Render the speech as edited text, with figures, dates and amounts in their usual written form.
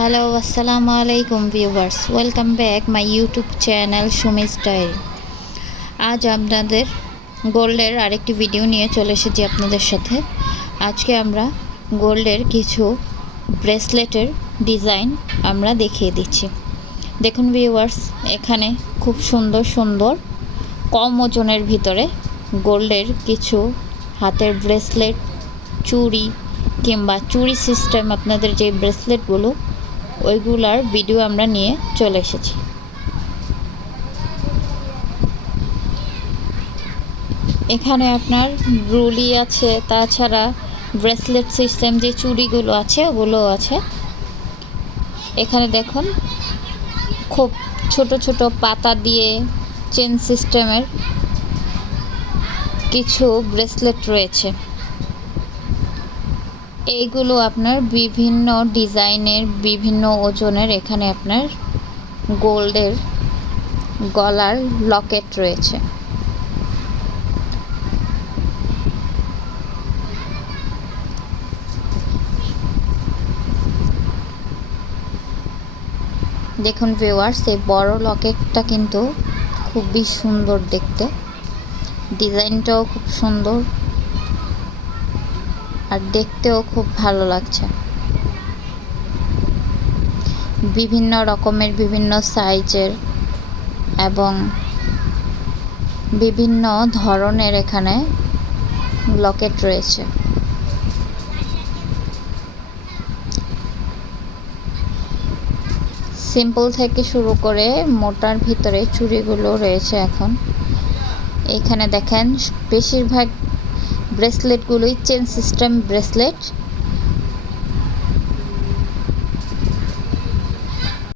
Hello আসসালামু আলাইকুম viewers, welcome back my YouTube channel Sumi style. আজ আপনাদের গোল্ডের আরেকটি ভিডিও নিয়ে চলে এসেছি আপনাদের সাথে। আজকে আমরা গোল্ডের কিছু ব্রেসলেটের ডিজাইন আমরা দেখিয়ে দিচ্ছি। দেখুন ভিউয়ার্স, এখানে খুব সুন্দর সুন্দর কম ওজনের ভিতরে গোল্ডের কিছু হাতের ব্রেসলেট, চুড়ি কিংবা চুড়ি সিস্টেম আপনাদের যে ব্রেসলেটগুলো ওইগুলার ভিডিও আমরা নিয়ে চলে এসেছি। এখানে আপনার রুলি আছে, তাছাড়া ব্রেসলেট সিস্টেম যে চুড়িগুলো আছে ওগুলোও আছে। এখানে দেখুন খুব ছোট ছোট পাতা দিয়ে চেন সিস্টেমের কিছু ব্রেসলেট রয়েছে। এইগুলো আপনার বিভিন্ন ডিজাইনের, বিভিন্ন ওজনের। এখানে আপনার গোল্ডের গলার লকেট রয়েছে। দেখুন ভিউয়ার্স, এই বড় লকেটটা কিন্তু খুবই সুন্দর দেখতে, ডিজাইনটাও খুব সুন্দর আর দেখতেও খুব ভালো লাগছে। বিভিন্ন রকমের, বিভিন্ন সাইজের এবং বিভিন্ন ধরনের এখানে লকেট রয়েছে। সিম্পল থেকে শুরু করে মোটার ভিতরে চুড়িগুলো রয়েছে। এখন এখানে দেখেন বেশিরভাগ ব্রেসলেটগুলোই চেন সিস্টেম ব্রেসলেট।